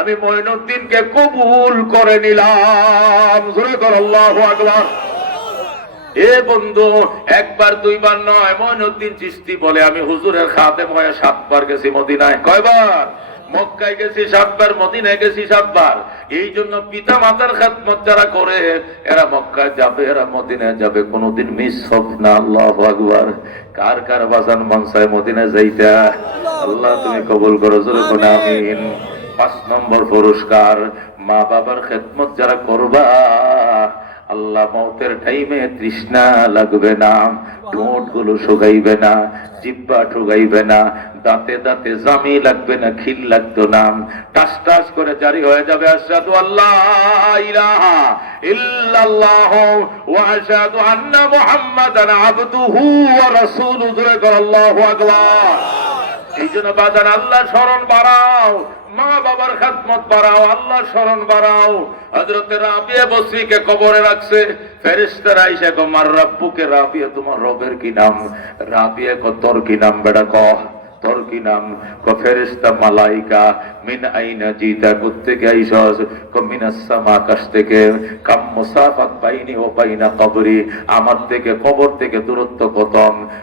আমি মঈনুদ্দিনকে কবুল করে নিলাম। এ বন্ধু, একবার, দুইবার নয় মঈনুদ্দিন চিস্তি বলে, আমি হুজুরের খাদেম হয়ে সাতবার গেছি মদিনায়। কয়বার? মক্কায় গেছি সাতবার, মদিনায় গেছি সাতবার। এই জন্য পিতা মাতার খাতমত যারা করে, এরা মক্কায় যাবে, এরা মদিনায় যাবে। কোনোদিন মিস হবে না, আল্লাহ আকবার। কার কার বাসান মনসায় মদিনায় যাইতা? আল্লাহ তুমি কবুল করো, জোরে আমিন। পাঁচ নম্বর পুরস্কার। মা বাবার খেদমত যারা করবা, আল্লাহ মৌতের টাইমে তৃষ্ণা লাগবে না ঠোঁটগুলো শুকাইবে না, জিব্বা ঠুকাইবে না, দাঁতে দাঁতে জামি লাগবে না, খিল লাগতো না। টাস টাস করে জারি হয়ে যাবে, আশহাদু আল্লাহ ইলাহা ইল্লাল্লাহ ওয়া আন্না মুহাম্মাদান আবদুহু ওয়া রাসূলুহু। আল্লাহু আকবার। জন্য বাজার, আল্লাহ স্মরণ বাড়াও। মা বাবার খাতমত বাড়াও, আল্লাহ স্মরণ বাড়াও। হজরতে রাবিয়া বসরিকে কবরে রাখছে। ফেরিস্তারা আইসা কো মার রব্বুকে রাবিয়া, তোমার রবের কি নাম? রাবিয়া কো কি নাম বেটা কহ কি ক ক আমার থেকে কবর থেকে দূরত্ব কত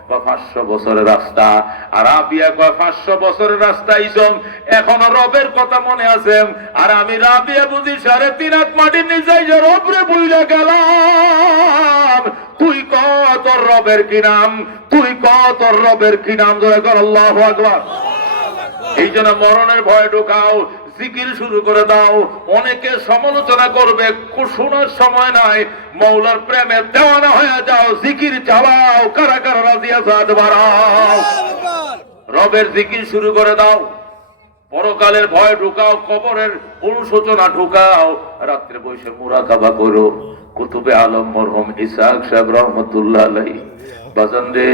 ক 500 বছরের রাস্তা। আর আবিয়া কয় 500 বছরের রাস্তা আইসম। এখনও রবের কথা মনে আছে। আর আমি রাবিয়া বুঝি সাড়ে তিন হাত মাটির নিচে রবরে গেলাম। ক তোর রবের কি নাম? তুই ক তোর রবের কি নাম? ধরে কর, আল্লাহু আকবার। এই জন্য মরণের ভয় ঢোকাও, জিকির শুরু করে দাও। অনেকে সমালোচনা করবে শোনার সময় নাই, মৌলার প্রেমে দেওয়ানা হয়ে যাও, জিকির চালাও কারা কারা রাজি আসাদ বাড়াও। রবের জিকির শুরু করে দাও। পরকালের ভয় ঢুকাও, কবরের অনুশোচনা ঢুকাও, রাত্রে বসে মুরাকাবা করো। কুতুবে আলম মরহম ইসাক সাহেব রহমতুল্লাহ আলাই বাজান রে,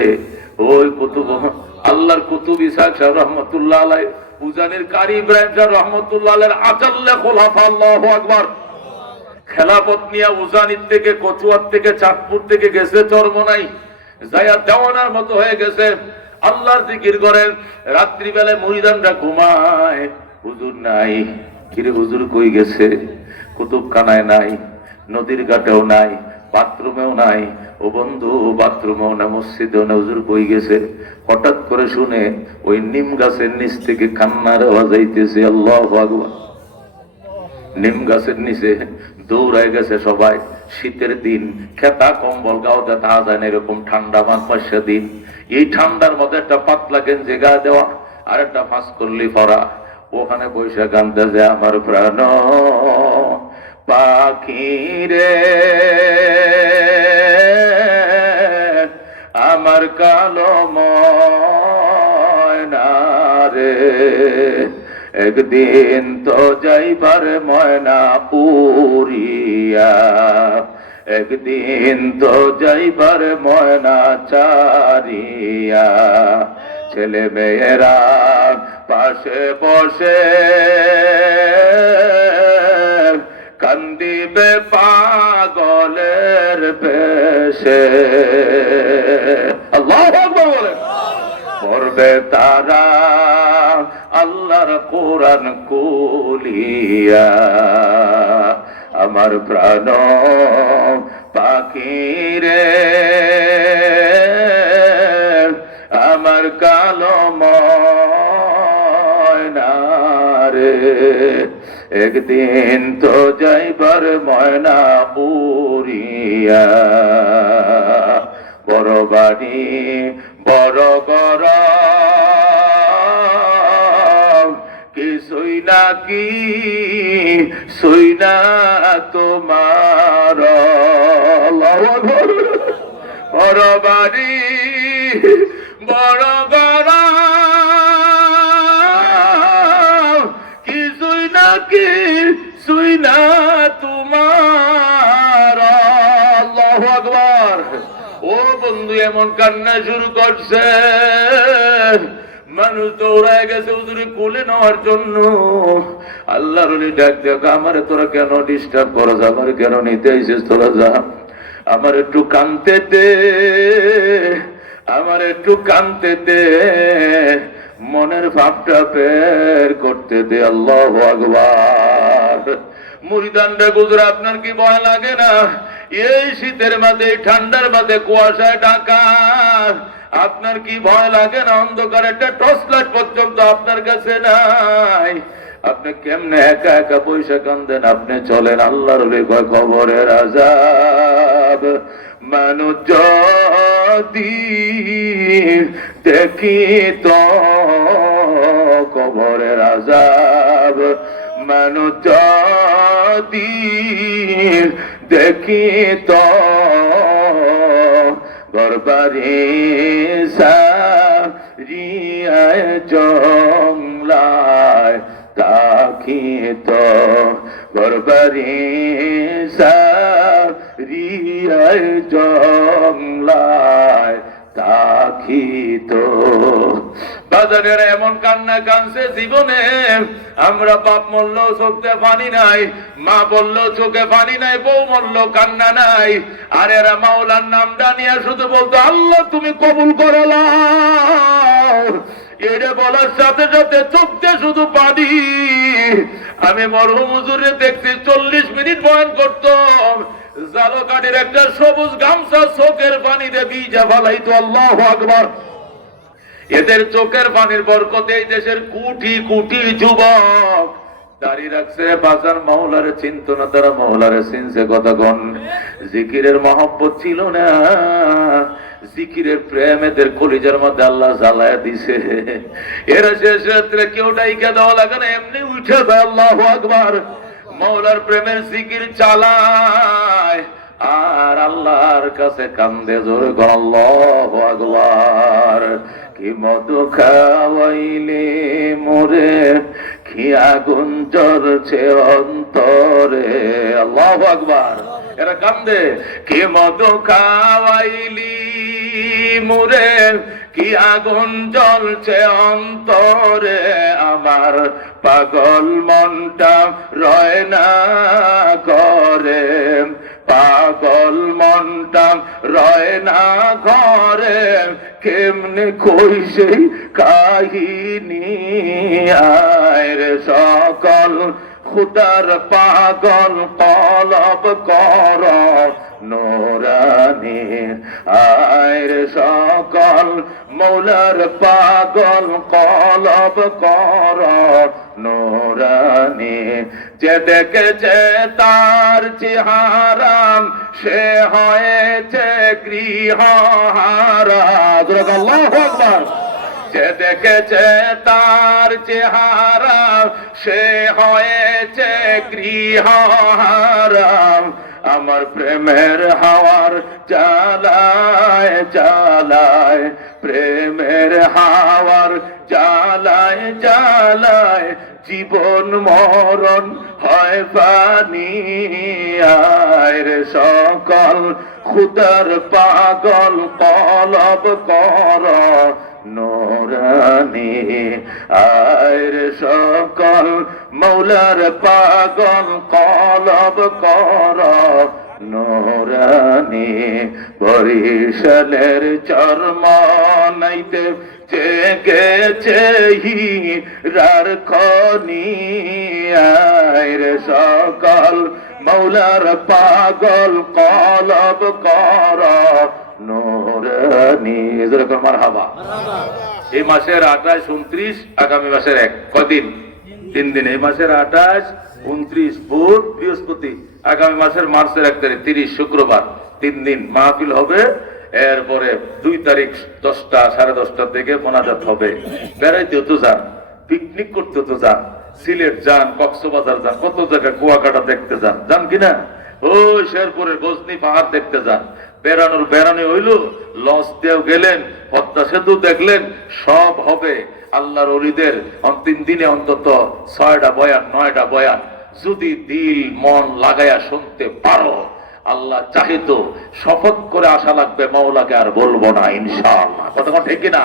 ওই কুতুব, আল্লাহর কুতুব ইসাক সাহেব রহমতুল্লাহ আলাই উজানির কারি ইব্রাহিম সাহেব রহমতুল্লাহ আলাইর আচাল্লে খোলাফা, আল্লাহু আকবার। খেলাপথ নিয়ে উজানির থেকে, কচুয়ার থেকে, চাঁদপুর থেকে গেছে চরমনাই যাইয়া দেওয়ানার মতো হয়ে গেছে। আল্লাহর জিকির করেন, রাত্রিবেলায় মরিদানরা ঘুমায়। হুজুর নাই। কিরে হুজুর কই গেছে? কুতুবখানায় নাই। নদীর ঘাটেও নাই, বাথরুমেও নাই। ও বন্ধু, বাথরুমেও না মসজিদেও না হুজুর কই গেছে? হঠাৎ করে শুনে ওই নিম গাছের নিচ থেকে কান্নার আওয়াজ আইতেছে, আল্লাহ ভগবান নিম গাছের নিচে দৌড়ায় গেছে সবাই। শীতের দিন, খেতা, কম্বল, গাও দেখা যায় না এরকম ঠান্ডা মাসে দিন। এই ঠান্ডার মধ্যে একটা পাতলা গেঞ্জি গা দেওয়া আর একটা ফাঁস করলি পরা ওখানে বৈশাখ গানতে যে, আমার প্রাণ পাখি রে আমার কালো রে, একদিন তো যাইবার ময়না পুরিয়া, একদিন তো যাইবার ময়না চারিয়া। ছেলে মেয়েরা পাশে বসে পেশে। আল্লাহ বলেন। পড়বে তারা আল্লাহর কোরআন কুলিয়া। আমার প্রাণ পাখি রে আমার কালো ময়না রে একদিন তো যাইবার ময়না পুরিয়া বড় বাড়ি বড় গর কিছুই নাকি সুই না তোমার। বড় বাড়ি বড় এমন কান্না শুরু করছে, মানুষ দৌড়ায় গেছে হুজুরি কোলে নেওয়ার জন্য। আল্লাহর ডাক দেখ আমার তোরা কেন ডিস্টার্ব করো আমার কেন নিতে আইসিস তোরা যা। আমার একটু কানতে দে, আমার একটু কানতে দে। মনের ভাবটা বের করতে দে, আল্লাহ আকবার। মুরিদানরা গুজরা, আপনার কি ভয় লাগে না? এই শীতের মাঝে ঠান্ডার মাঝে কুয়াশায় ঢাকা। আপনার কি ভয় লাগে না? অন্ধকার একটা টর্চ লাইট পর্যন্ত আপনার কাছে নাই। আপনি কেমনে একা একা পয়সা কান্দেন? আপনি চলেন আল্লাহর লেখা খবরের আজাব মানুষ যদি দেখি তো কবরের আজাব মানুষ যদি দেখি তো গরবারি সারিয়ায় জংলায় তাকিত গরবারি সারিয়ায় জংলায় তাকিত বাজারের এমন কান্না কানছে জীবনে। আমরা বাপ মরল, চোখে পানি নাই। মা বলল, চোখে পানি নাই, বউ মরল, কান্না নাই। আর এরা মাওলার নাম ডানিয়া শুধু বলতো, আল্লাহ, তুমি কবুল করলাম এটা বলার সাথে সাথে চোখতে শুধু পানি। আমি মরহুম হুজুরে দেখছি চল্লিশ মিনিট বয়ান করতাম জালকাটির একটা সবুজ গামছা চোখের পানিতে ভিজা ফালাইতো, আল্লাহ আকবার। এদের চোখের পানির বরকতে এই দেশের কুটি কুটি যুবক দাঁড়িয়ে রাখছে বাজার জিকিরের ছিল না। জিকিরের প্রেম এদের কলিজার আল্লাহ দিছে। এরা দেওয়া লাগে না, এমনি উঠে আল্লাহ প্রেমের জিকির চালায়। আর আল্লাহর কাছে কান্দে জোর গল্লাহ আকবার। কি মধু খাওয়াইলে মোরে, কি আগুন জ্বলছে অন্তরে। আল্লাহ আকবার। এরা কান্দে, কি মধু খাওয়াইলি মুরে, কি আগুন জ্বলছে অন্তরে। আমার পাগল মনটা রয় না। রয় না ঘরে কেমনে কই সেই কাহিনী? আয় রে সকল খুদার পাগল কলব কর নোরানি। আয়ের সকল মৌলার পাগল কলব কর নোরানি। যে দেখেছে তার চেহারাম সে হয়েছে গৃহহারা। যে দেখেছে তার চেহারা, সে হয়েছে গৃহহারাম আমার প্রেমের হাওয়ার চালায় চালায় প্রেমের হাওয়ার চালায় চালায় জীবন মরণ হয় পানি। আয়ের সকল খুদার পাগল কলব কর নোরানি। আয়ের সকল মৌলার পাগল কলব কর নোরানি। বরিশালের চর্ম নাইতে হিরার খনি আয়ের সকল মৌলার পাগল কলব কর। এই মাসের আঠাশ উনত্রিশ, আগামী মাসের এক, কদিন? তিন দিন। এই মাসের আঠাশ উনত্রিশ বুধ বৃহস্পতি, আগামী মাসের মার্চের এক তারিখ, তিরিশ শুক্রবার। তিন দিন মাহফিল হবে। এরপরে দুই তারিখ দশটা, সাড়ে দশটার দিকে মোনাজাত হবে। বেড়াইতে তো যান পিকনিক করতে তো যান, সিলেট যান, কক্সবাজার যান, কত জায়গায় কুয়াকাটা দেখতে যান। যান কিনা ও শেরপুরের গজনি পাহাড় দেখতে যান। বেড়ানোর বেড়ানো হইল লঞ্চ দিয়েও গেলেন, পদ্মা সেতু দেখলেন, সব হবে। আল্লাহর অলিদের তিন দিনে অন্তত ছয়টা বয়ান, নয়টা বয়ান। যদি দিল মন লাগাইয়া শুনতে পারো। আল্লাহ চাহিত শপথ করে আসা লাগবে মাওলাকে আর বলব না ইনশাআল্লাহ। কতক্ষণ ঠিক না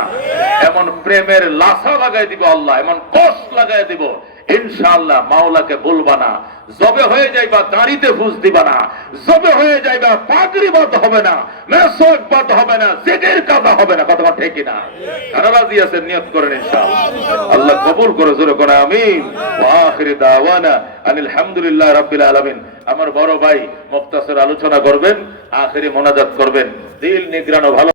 এমন প্রেমের লাশা লাগাই দিব আল্লাহ এমন কষ লাগাই দিব ইনশাআল্লাহ মাওলাকে বলবা না। জবে হয়ে যাইবা, দাঁড়িতে ফুস দিবা না। জবে হয়ে যাইবা, পাগড়ি বাদ হবে না মেসক বাদ হবে না, জেগের কাদা হবে না। কথা ঠিক না কারা রাজি আছেন? নিয়ত করেন ইনশাআল্লাহ। আল্লাহ কবুল করে, জোরে করে, আমিন। ওয়া আখিরি দাওয়ানা আনিল হামদুলিল্লাহ রাব্বিল আলামিন। আমার বড় ভাই মুক্তাসের আলোচনা করবেন, আখেরি মোনাজাত করবেন। দিল নিগরানো ভালো